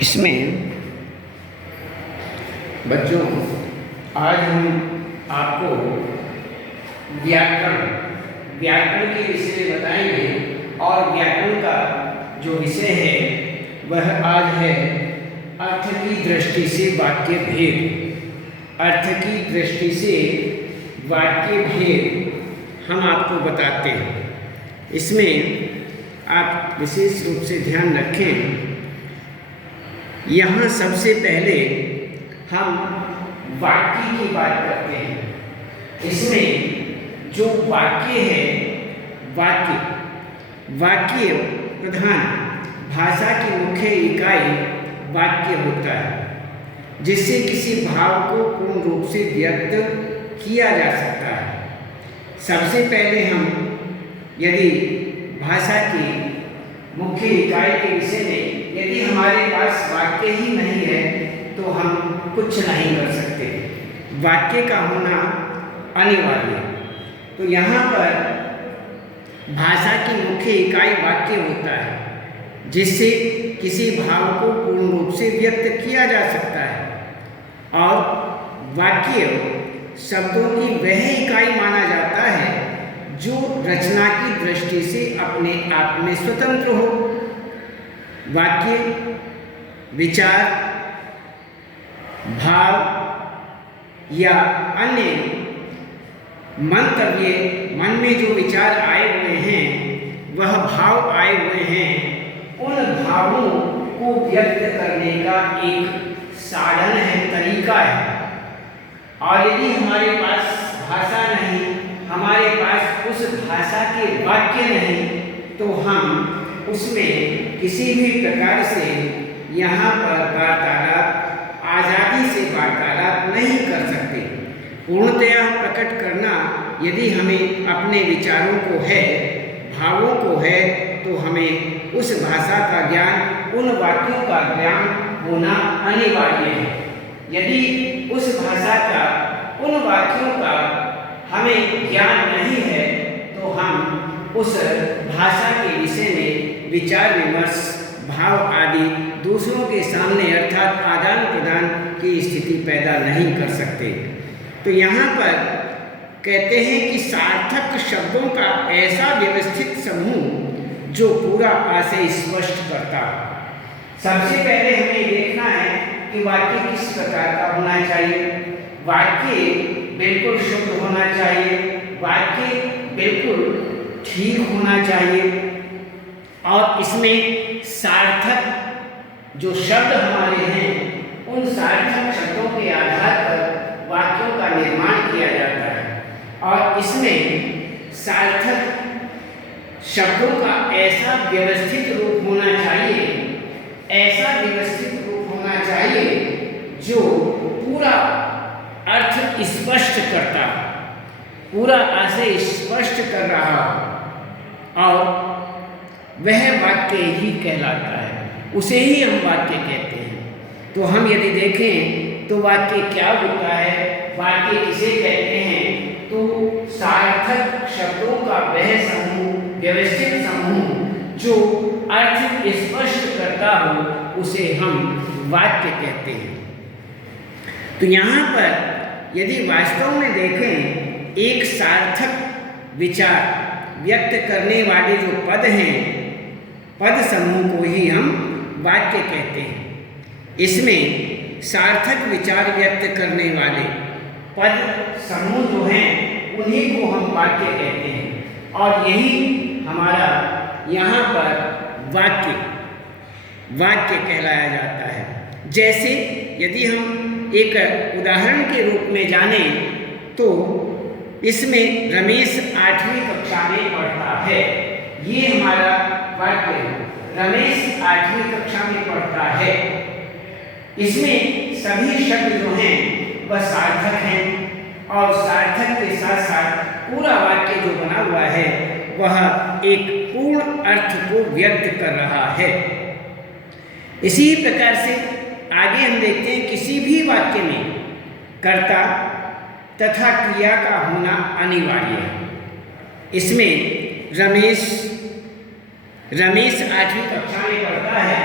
इसमें बच्चों आज हम आपको व्याकरण के विषय बताएंगे और व्याकरण का जो विषय है वह आज है अर्थ की दृष्टि से वाक्य भेद। अर्थ की दृष्टि से वाक्य भेद हम आपको बताते हैं। इसमें आप विशेष रूप से ध्यान रखें। यहाँ सबसे पहले हम वाक्य की बात करते हैं। इसमें जो वाक्य है, वाक्य प्रधान भाषा की मुख्य इकाई वाक्य होता है, जिससे किसी भाव को पूर्ण रूप से व्यक्त किया जा सकता है। सबसे पहले हम यदि भाषा की मुख्य इकाई के विषय में यदि हमारे पास वाक्य ही नहीं है तो हम कुछ नहीं कर सकते। वाक्य का होना अनिवार्य है। तो यहाँ पर भाषा की मुख्य इकाई वाक्य होता है, जिससे किसी भाव को पूर्ण रूप से व्यक्त किया जा सकता है। और वाक्य शब्दों की वह इकाई माना जाता है जो रचना की दृष्टि से अपने आप में स्वतंत्र हो। वाक्य विचार, भाव या अन्य मंतव्य, मन में जो विचार आए हुए हैं, वह भाव आए हुए हैं, उन भावों को व्यक्त करने का एक साधन है, तरीका है। और यदि हमारे पास भाषा नहीं, हमारे पास उस भाषा के वाक्य नहीं, तो हम उसमें किसी भी प्रकार से यहाँ पर वार्तालाप, आज़ादी से वार्तालाप नहीं कर सकते। पूर्णतया प्रकट करना यदि हमें अपने विचारों को है, भावों को है, तो हमें उस भाषा का ज्ञान, उन वाक्यों का ज्ञान होना अनिवार्य है। यदि उस भाषा का, उन वाक्यों का हमें ज्ञान नहीं है तो हम उस भाषा के विषय में विचार विमर्श, भाव आदि दूसरों के सामने अर्थात आदान प्रदान की स्थिति पैदा नहीं कर सकते। तो यहाँ पर कहते हैं कि सार्थक शब्दों का ऐसा व्यवस्थित समूह जो पूरा आशय स्पष्ट करता है। सबसे पहले हमें देखना है कि वाक्य किस प्रकार का होना चाहिए। वाक्य बिल्कुल शुद्ध होना चाहिए, वाक्य बिल्कुल ठीक होना चाहिए, और इसमें सार्थक जो शब्द हमारे हैं, उन सार्थक शब्दों के आधार पर वाक्यों का निर्माण किया जाता है। और इसमें सार्थक शब्दों का ऐसा व्यवस्थित रूप होना चाहिए, ऐसा व्यवस्थित रूप होना चाहिए जो पूरा अर्थ स्पष्ट करता, पूरा आशय स्पष्ट कर रहा हो, और वह वाक्य ही कहलाता है, उसे ही हम वाक्य कहते हैं। तो हम यदि देखें तो वाक्य क्या होता है, वाक्य किसे कहते हैं, तो सार्थक शब्दों का वह समूह, व्यवस्थित समूह जो अर्थ स्पष्ट करता हो, उसे हम वाक्य कहते हैं। तो यहाँ पर यदि वास्तव में देखें, एक सार्थक विचार व्यक्त करने वाले जो पद हैं, पद समूह को ही हम वाक्य कहते हैं। इसमें सार्थक विचार व्यक्त करने वाले पद समूह जो हैं, उन्हीं को हम वाक्य कहते हैं। और यही हमारा यहाँ पर वाक्य कहलाया जाता है। जैसे यदि हम एक उदाहरण के रूप में जानें तो इसमें रमेश 8वीं कक्षा में पढ़ता है, ये हमारा वाक्य है। रमेश 8वीं कक्षा में पढ़ता है। इसमें सभी शब्द जो हैं वह सार्थक हैं, और सार्थक के साथ साथ पूरा वाक्य जो बना हुआ है वह एक पूर्ण अर्थ को व्यक्त कर रहा है। इसी प्रकार से आगे हम देखते हैं, किसी भी वाक्य में कर्ता तथा क्रिया का होना अनिवार्य है। इसमें रमेश 8वीं कक्षा में पढ़ता है,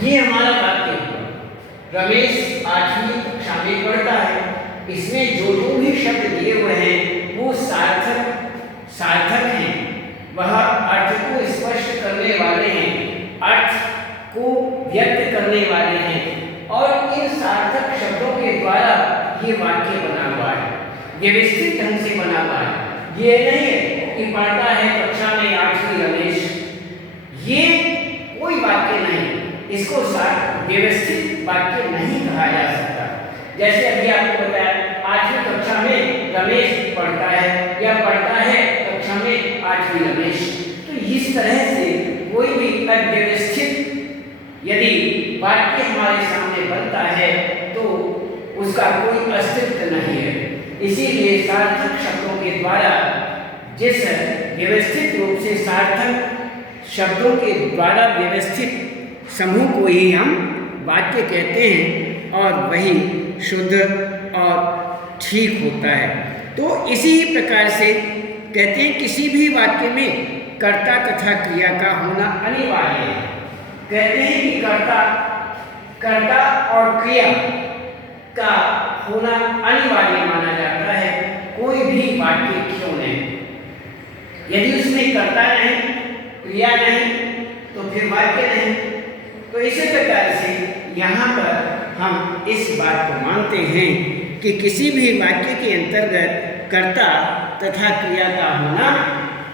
ये हमारा वाक्य हुआ। रमेश 8वीं कक्षा में पढ़ता है। इसमें जो जो भी शब्द दिए हुए हैं वो सार्थक हैं, वह अर्थ को स्पष्ट करने वाले हैं, अर्थ को व्यक्त करने वाले हैं और इन सार्थक शब्दों के द्वारा ये वाक्य बना हुआ है, व्यवस्थित ढंग से बना हुआ है। ये नहीं है कि पढ़ता है कक्षा में 8वीं रमेश, ये कोई वाक्य नहीं, इसको व्यवस्थित वाक्य नहीं कहा जा सकता। जैसे अभी आपको बताया 8वीं कक्षा में रमेश पढ़ता है या पढ़ता है कक्षा में 8वीं रमेश, तो इस तरह से कोई भी अव्यवस्थित यदि वाक्य हमारे सामने बनता है तो उसका कोई अस्तित्व नहीं है। इसीलिए सार्थक शब्दों के द्वारा, जिस व्यवस्थित रूप से सार्थक शब्दों के द्वारा व्यवस्थित समूह को ही हम वाक्य कहते हैं और वही शुद्ध और ठीक होता है। तो इसी प्रकार से कहते हैं किसी भी वाक्य में कर्ता तथा क्रिया का होना अनिवार्य है। कहते हैं कि कर्ता और क्रिया का होना अनिवार्य माना जाता है, कोई भी वाक्य क्यों नहीं। यदि उसमें कर्ता नहीं, क्रिया नहीं, तो फिर वाक्य नहीं। तो इसी प्रकार से यहाँ पर हम इस बात को मानते हैं कि किसी भी वाक्य के अंतर्गत कर्ता तथा क्रिया का होना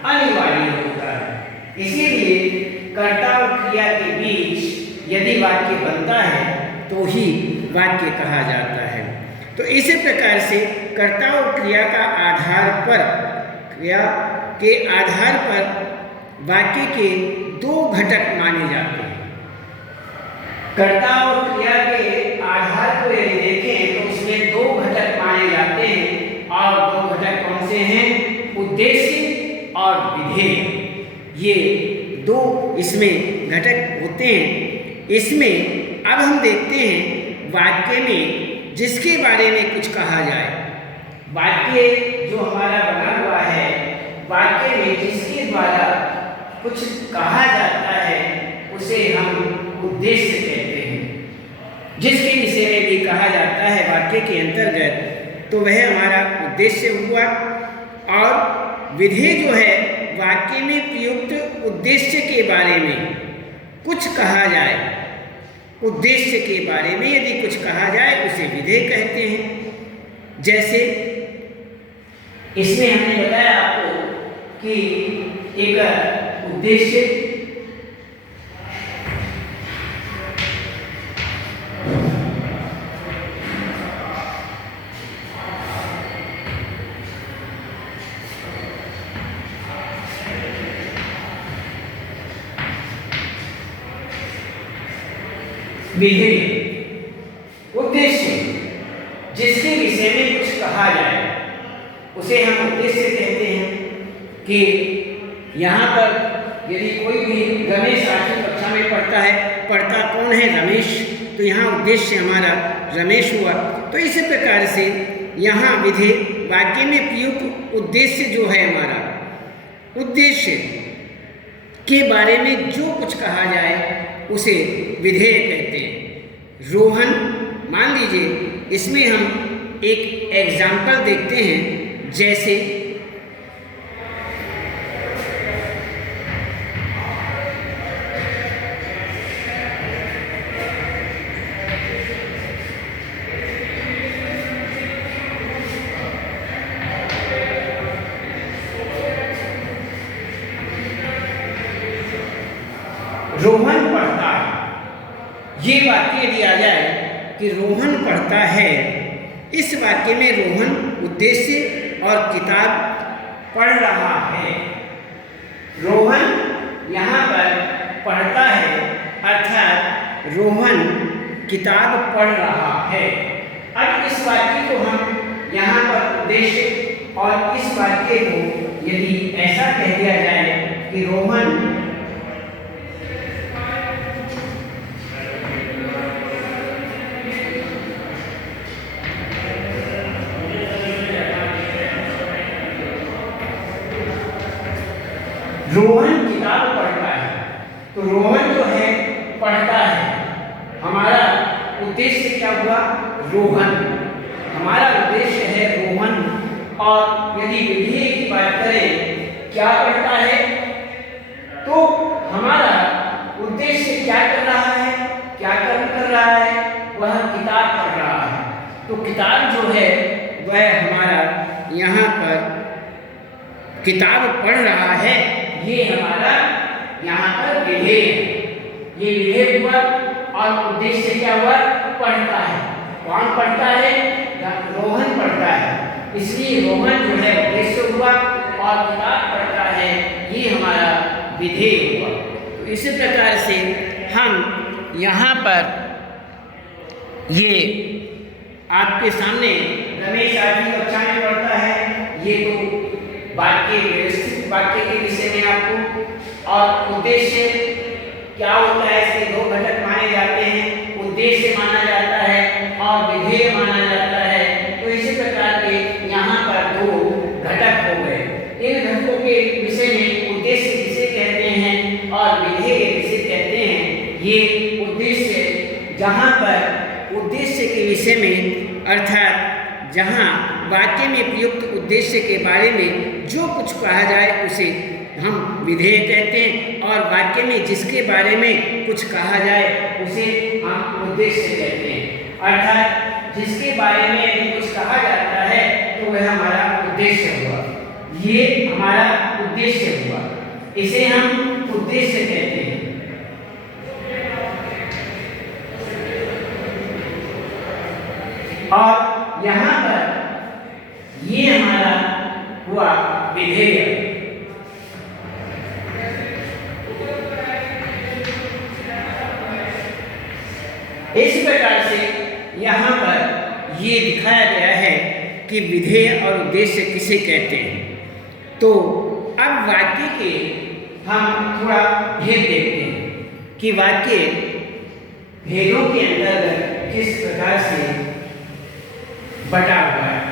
अनिवार्य होता है। इसीलिए कर्ता और क्रिया के बीच यदि वाक्य बनता है तो ही वाक्य कहा जाता है। तो इसी प्रकार से कर्ता और क्रिया के आधार पर वाक्य के दो घटक माने जाते हैं। कर्ता और क्रिया के आधार को यदि देखें तो उसमें दो घटक माने जाते हैं और दो घटक कौन से हैं? उद्देश्य और विधेय। ये दो इसमें घटक होते हैं। इसमें अब हम देखते हैं वाक्य में जिसके बारे में कुछ कहा जाए, वाक्य जो हमारा बना हुआ है, वाक्य में जिसके द्वारा कुछ कहा जाता है उसे हम उद्देश्य कहते हैं। जिसके विषय में भी कहा जाता है वाक्य के अंतर्गत तो वह हमारा उद्देश्य हुआ। और विधेय जो है वाक्य में प्रयुक्त उद्देश्य के बारे में कुछ कहा जाए, उद्देश्य के बारे में यदि कुछ कहा जाए उसे विधेय कहते हैं। जैसे इसमें हमने बताया आपको कि एक उद्देश्य विधेय, उद्देश्य जिसके विषय में कुछ कहा जाए उसे हम उद्देश्य कहते हैं। कि यहाँ पर यदि कोई भी रमेश 8वीं कक्षा में पढ़ता है, पढ़ता कौन है? रमेश, तो यहाँ उद्देश्य हमारा रमेश हुआ। तो इसी प्रकार से यहाँ विधेय वाक्य में प्रयुक्त उद्देश्य जो है हमारा, उद्देश्य के बारे में जो कुछ कहा जाए उसे विधेय कहते हैं। रोहन, मान लीजिए इसमें हम एक एग्जाम्पल देखते हैं। जैसे रोहन पढ़ता है, ये वाक्य दिया जाए कि रोहन पढ़ता है। इस वाक्य में रोहन उद्देश्य और किताब पढ़ रहा है। रोहन यहाँ पर पढ़ता है अर्थात रोहन किताब पढ़ रहा है। अब इस वाक्य को हम यहाँ पर उद्देश्य और इस वाक्य को यदि ऐसा कह दिया जाए कि रोहन रोहन किताब पढ़ता है, तो रोहन जो है पढ़ता है, उद्देश्य क्या हुआ? रोहन। हमारा उद्देश्य है रोहन। और यदि विधेय की बात करें क्या करता है, तो हमारा उद्देश्य क्या कर रहा है, क्या कर्म कर रहा है? वह किताब पढ़ रहा है। तो किताब जो है वह हमारा यहाँ पर किताब पढ़ रहा है, ये हमारा यहाँ पर विधेय है। ये विधेय हुआ और उद्देश्य क्या हुआ? पढ़ता है। कौन पढ़ता है? रोहन पढ़ता है। इसलिए रोहन जो है उद्देश्य हुआ और किताब पढ़ता है, ये हमारा विधेय हुआ। तो इसी प्रकार से हम यहाँ पर ये आपके सामने रमेश आठवीं कक्षा में पढ़ता है, ये तो वाक्य व्यवस्थित वाक्य के विषय में आपको। और उद्देश्य क्या होता है, इसके दो घटक माने जाते हैं, उद्देश्य माना जाता है और विधेय माना जाता है। तो इसी प्रकार के यहाँ पर दो घटक हो गए। इन घटकों के विषय में उद्देश्य किसे कहते हैं और विधेय किसे कहते हैं, ये उद्देश्य जहाँ पर उद्देश्य के विषय में, अर्थात जहाँ वाक्य में प्रयुक्त उद्देश्य के बारे में जो कुछ कहा जाए उसे हम विधेय कहते हैं, और वाक्य में जिसके बारे में कुछ कहा जाए उसे हम उद्देश्य कहते हैं। अर्थात जिसके बारे में यदि कुछ कहा जाता है तो वह हमारा उद्देश्य हुआ, ये हमारा उद्देश्य हुआ, इसे हम उद्देश्य कहते हैं। और यहाँ पर ये हमारा हुआ विधेय। इस प्रकार से यहाँ पर ये दिखाया गया है कि विधेय और उद्देश्य किसे कहते हैं। तो अब वाक्य के हम थोड़ा भेद देखते हैं कि वाक्य भेदों के अंतर्गत किस प्रकार से बटा हुआ है।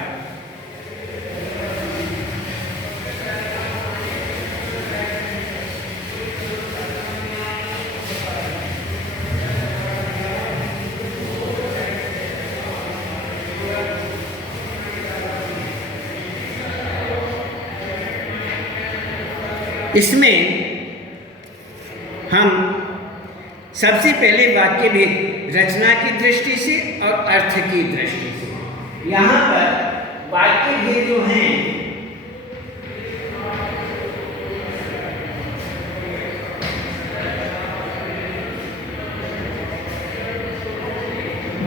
इसमें हम सबसे पहले वाक्य भेद रचना की दृष्टि से और अर्थ की दृष्टि से। यहाँ पर वाक्य भेद जो हैं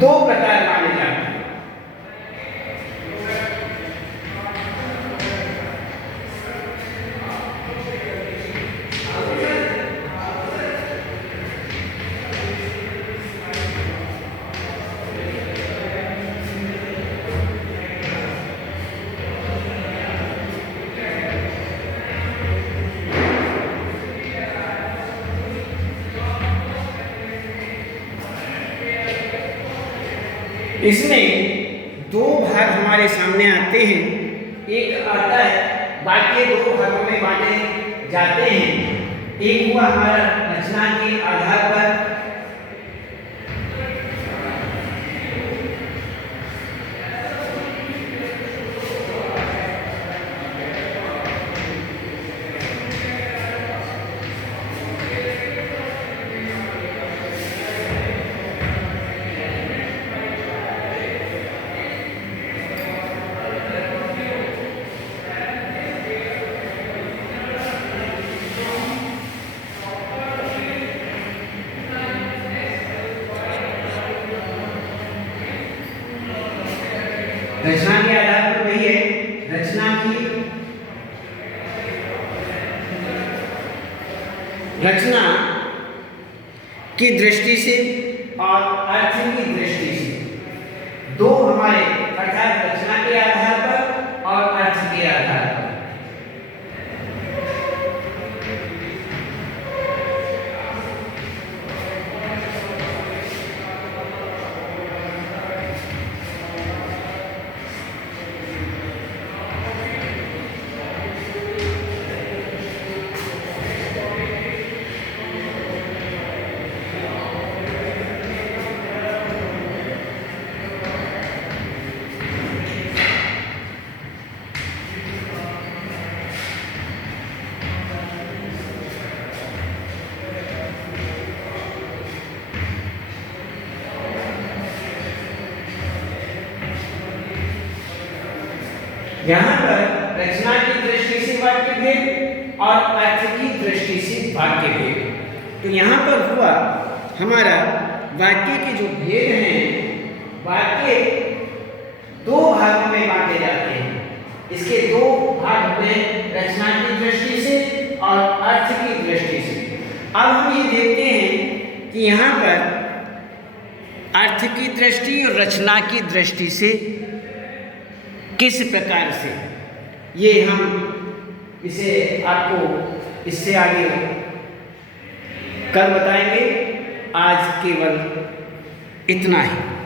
दो प्रकार माने जाते हैं। इसमें दो भाग हमारे सामने आते हैं। एक आता है वाक्य दो भागों में बांटे जाते हैं। एक हुआ हमारा रचना के आधार पर, रचना के आधार पर वही है, रचना की दृष्टि से और अर्थ की दृष्टि से। दो हमारे अर्थात रचना के आधार पर और अर्थ के आधार पर। यहाँ पर रचना की दृष्टि से वाक्य भेद और अर्थ की दृष्टि से वाक्य भेद। तो यहाँ पर हुआ हमारा वाक्य के जो भेद हैं, वाक्य दो भागों में बांटे जाते हैं। इसके दो भाग हुए, रचना की दृष्टि से और अर्थ की दृष्टि से। अब हम ये देखते हैं कि यहाँ पर अर्थ की दृष्टि और रचना की दृष्टि से किस प्रकार से, ये हम इसे आपको इससे आगे कल बताएंगे। आज केवल इतना ही।